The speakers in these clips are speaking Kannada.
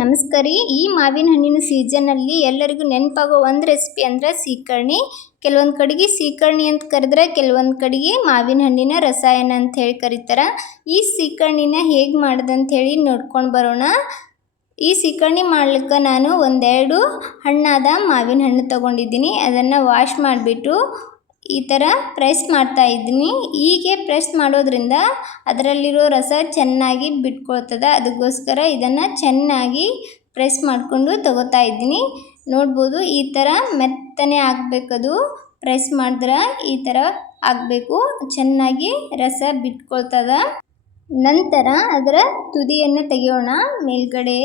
ನಮಸ್ಕಾರ ರೀ. ಈ ಮಾವಿನ ಹಣ್ಣಿನ ಸೀಸನ್ನಲ್ಲಿ ಎಲ್ಲರಿಗೂ ನೆನಪಾಗೋ ಒಂದು ರೆಸಿಪಿ ಅಂದ್ರೆ ಸೀಕರ್ಣಿ. ಕೆಲವೊಂದು ಕಡೆಗೆ ಸೀಕರ್ಣಿ ಅಂತ ಕರೆದ್ರೆ, ಕೆಲವೊಂದು ಕಡೆಗೆ ಮಾವಿನ ಹಣ್ಣಿನ ರಸಾಯನ ಅಂತ ಹೇಳಿ ಕರೀತಾರೆ. ಈ ಸೀಕರ್ಣಿನ ಹೇಗೆ ಮಾಡೋದಂತ ಹೇಳಿ ನೋಡ್ಕೊಂಡು ಬರೋಣ. ಈ ಸೀಕರ್ಣಿ ಮಾಡ್ಲಿಕ್ಕೆ ನಾನು ಒಂದೆರಡು ಹಣ್ಣಾದ ಮಾವಿನ ಹಣ್ಣು ತೊಗೊಂಡಿದ್ದೀನಿ. ಅದನ್ನು ವಾಶ್ ಮಾಡಿಬಿಟ್ಟು ಈ ಥರ ಪ್ರೆಸ್ ಮಾಡ್ತಾ ಇದ್ದೀನಿ. ಹೀಗೆ ಪ್ರೆಸ್ ಮಾಡೋದ್ರಿಂದ ಅದರಲ್ಲಿರೋ ರಸ ಚೆನ್ನಾಗಿ ಬಿಟ್ಕೊಳ್ತದೆ. ಅದಕ್ಕೋಸ್ಕರ ಇದನ್ನು ಚೆನ್ನಾಗಿ ಪ್ರೆಸ್ ಮಾಡಿಕೊಂಡು ತಗೋತಾ ಇದ್ದೀನಿ. ನೋಡ್ಬೋದು, ಈ ಥರ ಮೆತ್ತನೆ ಆಗಬೇಕದು. ಪ್ರೆಸ್ ಮಾಡಿದ್ರೆ ಈ ಥರ ಆಗಬೇಕು, ಚೆನ್ನಾಗಿ ರಸ ಬಿಟ್ಕೊಳ್ತದೆ. ನಂತರ ಅದರ ತುದಿಯನ್ನು ತೆಗೆಯೋಣ. ಮೇಲ್ಗಡೆ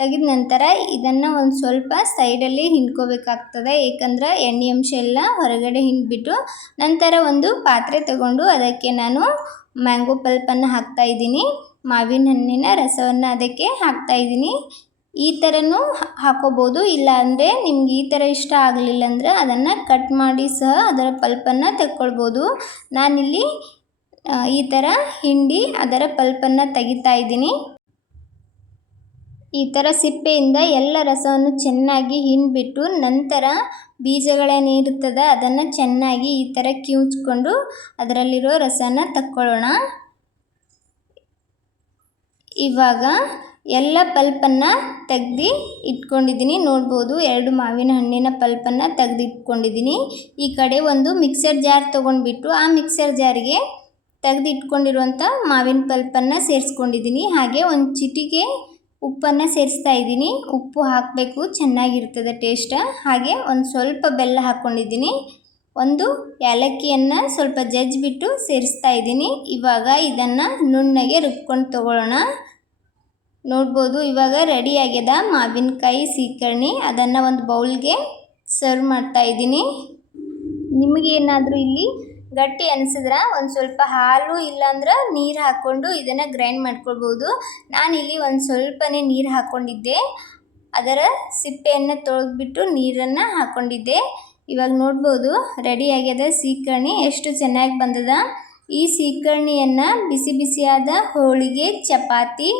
ತೆಗೆದ ನಂತರ ಇದನ್ನು ಒಂದು ಸ್ವಲ್ಪ ಸೈಡಲ್ಲಿ ಹಿಂಡ್ಕೋಬೇಕಾಗ್ತದೆ. ಏಕೆಂದ್ರೆ ಎಣ್ಣೆ ಅಂಶ ಎಲ್ಲ ಹೊರಗಡೆ ಹಿಂಡ್ಬಿಟ್ಟು ನಂತರ ಒಂದು ಪಾತ್ರೆ ತಗೊಂಡು ಅದಕ್ಕೆ ನಾನು ಮ್ಯಾಂಗೋ ಪಲ್ಪನ್ನು ಹಾಕ್ತಾಯಿದ್ದೀನಿ. ಮಾವಿನ ಹಣ್ಣಿನ ರಸವನ್ನು ಅದಕ್ಕೆ ಹಾಕ್ತಾಯಿದ್ದೀನಿ. ಈ ಥರನೂ ಹಾಕೋಬೋದು, ಇಲ್ಲ ಅಂದರೆ ನಿಮ್ಗೆ ಈ ಥರ ಇಷ್ಟ ಆಗಲಿಲ್ಲ ಅಂದರೆ ಅದನ್ನು ಕಟ್ ಮಾಡಿ ಸಹ ಅದರ ಪಲ್ಪನ್ನು ತೆಕ್ಕೊಳ್ಬೋದು. ನಾನಿಲ್ಲಿ ಈ ಥರ ಹಿಂಡಿ ಅದರ ಪಲ್ಪನ್ನು ತೆಗಿತಾ ಇದ್ದೀನಿ. ಈ ಥರ ಸಿಪ್ಪೆಯಿಂದ ಎಲ್ಲ ರಸವನ್ನು ಚೆನ್ನಾಗಿ ಹಿಂಡ್ಬಿಟ್ಟು ನಂತರ ಬೀಜಗಳೇನಿರುತ್ತದೆ ಅದನ್ನು ಚೆನ್ನಾಗಿ ಈ ಥರ ಕಿವುಚ್ಕೊಂಡು ಅದರಲ್ಲಿರೋ ರಸನ ತಕ್ಕೊಳ್ಳೋಣ. ಇವಾಗ ಎಲ್ಲ ಪಲ್ಪನ್ನು ತೆಗ್ದು ಇಟ್ಕೊಂಡಿದ್ದೀನಿ. ನೋಡ್ಬೋದು, 2 ಮಾವಿನ ಹಣ್ಣಿನ ಪಲ್ಪನ್ನು ತೆಗೆದು ಇಟ್ಕೊಂಡಿದ್ದೀನಿ. ಈ ಕಡೆ ಒಂದು ಮಿಕ್ಸರ್ ಜಾರ್ ತೊಗೊಂಡ್ಬಿಟ್ಟು ಆ ಮಿಕ್ಸರ್ ಜಾರಿಗೆ ತೆಗೆದು ಇಟ್ಕೊಂಡಿರುವಂಥ ಮಾವಿನ ಪಲ್ಪನ್ನು ಸೇರಿಸ್ಕೊಂಡಿದ್ದೀನಿ. ಹಾಗೆ ಒಂದು ಚಿಟಿಕೆ ಉಪ್ಪನ್ನು ಸೇರಿಸ್ತಾ ಇದ್ದೀನಿ. ಉಪ್ಪು ಹಾಕಬೇಕು, ಚೆನ್ನಾಗಿರ್ತದೆ ಟೇಸ್ಟ್. ಹಾಗೆ ಒಂದು ಸ್ವಲ್ಪ ಬೆಲ್ಲ ಹಾಕ್ಕೊಂಡಿದ್ದೀನಿ. ಒಂದು ಏಲಕ್ಕಿಯನ್ನು ಸ್ವಲ್ಪ ಜಜ್ಜಿಬಿಟ್ಟು ಸೇರಿಸ್ತಾ ಇದ್ದೀನಿ. ಇವಾಗ ಇದನ್ನು ನುಣ್ಣಗೆ ರುಬ್ಕೊಂಡು ತಗೊಳ್ಳೋಣ. ನೋಡ್ಬೋದು, ಇವಾಗ ರೆಡಿ ಆಗ್ಯದ ಮಾವಿನಕಾಯಿ ಸೀಕರ್ಣಿ. ಅದನ್ನು ಒಂದು ಬೌಲ್ಗೆ ಸರ್ವ್ ಮಾಡ್ತಾ ಇದ್ದೀನಿ. ನಿಮಗೇನಾದರೂ ಇಲ್ಲಿ ಗಟ್ಟಿ ಅನಿಸಿದ್ರೆ ಒಂದು ಸ್ವಲ್ಪ ಹಾಲು ಇಲ್ಲಾಂದ್ರೆ ನೀರು ಹಾಕ್ಕೊಂಡು ಇದನ್ನು ಗ್ರೈಂಡ್ ಮಾಡ್ಕೊಳ್ಬೋದು. ನಾನಿಲ್ಲಿ ಒಂದು ಸ್ವಲ್ಪನೇ ನೀರು ಹಾಕ್ಕೊಂಡಿದ್ದೆ. ಅದರ ಸಿಪ್ಪೆಯನ್ನು ತೊಳೆದ್ಬಿಟ್ಟು ನೀರನ್ನು ಹಾಕ್ಕೊಂಡಿದ್ದೆ. ಇವಾಗ ನೋಡ್ಬೋದು, ರೆಡಿ ಆಗ್ಯದ ಸೀಕರ್ಣಿ. ಎಷ್ಟು ಚೆನ್ನಾಗಿ ಬಂದದ. ಈ ಸೀಕರ್ಣಿಯನ್ನು ಬಿಸಿ ಬಿಸಿಯಾದ ಹೋಳಿಗೆ, ಚಪಾತಿ,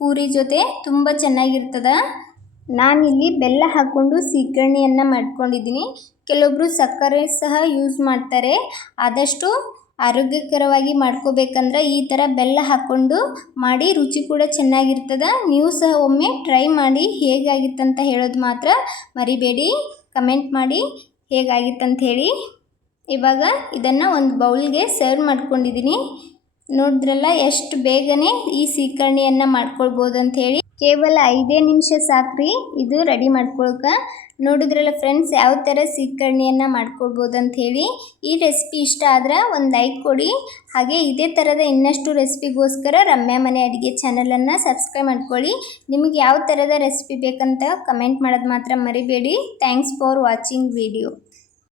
ಪೂರಿ ಜೊತೆ ತುಂಬ ಚೆನ್ನಾಗಿರ್ತದೆ. ನಾನಿಲ್ಲಿ ಬೆಲ್ಲ ಹಾಕ್ಕೊಂಡು ಸೀಕರ್ಣಿಯನ್ನು ಮಾಡ್ಕೊಂಡಿದ್ದೀನಿ. ಕೆಲವೊಬ್ಬರು ಸಕ್ಕರೆ ಸಹ ಯೂಸ್ ಮಾಡ್ತಾರೆ. ಆದಷ್ಟು ಆರೋಗ್ಯಕರವಾಗಿ ಮಾಡ್ಕೋಬೇಕಂದ್ರೆ ಈ ಥರ ಬೆಲ್ಲ ಹಾಕ್ಕೊಂಡು ಮಾಡಿ, ರುಚಿ ಕೂಡ ಚೆನ್ನಾಗಿರ್ತದೆ. ನೀವು ಸಹ ಒಮ್ಮೆ ಟ್ರೈ ಮಾಡಿ. ಹೇಗಾಗಿತ್ತಂತ ಹೇಳೋದು ಮಾತ್ರ ಮರಿಬೇಡಿ. ಕಮೆಂಟ್ ಮಾಡಿ ಹೇಗಾಗಿತ್ತಂತ ಹೇಳಿ. ಇವಾಗ ಇದನ್ನು ಒಂದು ಬೌಲ್ಗೆ ಸರ್ವ್ ಮಾಡ್ಕೊಂಡಿದ್ದೀನಿ. ನೋಡಿದ್ರಲ್ಲ ಎಷ್ಟು ಬೇಗನೆ ಈ ಸೀಕರ್ಣಿಯನ್ನು ಮಾಡ್ಕೊಳ್ಬೋದು ಅಂಥೇಳಿ. ಕೇವಲ 5 ನಿಮಿಷ ಸಾಕ್ರಿ ಇದು ರೆಡಿ ಮಾಡ್ಕೊಳಕ್ಕೆ. ನೋಡಿದ್ರಲ್ಲ ಫ್ರೆಂಡ್ಸ್, ಯಾವ ಥರ ಸೀಕರ್ಣಿಯನ್ನು ಮಾಡ್ಕೊಳ್ಬೋದು ಅಂಥೇಳಿ. ಈ ರೆಸಿಪಿ ಇಷ್ಟ ಆದ್ರೆ ಒಂದು ಲೈಕ್ ಕೊಡಿ. ಹಾಗೆ ಇದೇ ಥರದ ಇನ್ನಷ್ಟು ರೆಸಿಪಿಗೋಸ್ಕರ ರಮ್ಯಾ ಮನೆ ಅಡುಗೆ ಚಾನಲನ್ನು ಸಬ್ಸ್ಕ್ರೈಬ್ ಮಾಡ್ಕೊಳ್ಳಿ. ನಿಮಗೆ ಯಾವ ಥರದ ರೆಸಿಪಿ ಬೇಕಂತ ಕಮೆಂಟ್ ಮಾಡೋದು ಮಾತ್ರ ಮರಿಬೇಡಿ. Thanks for watching video.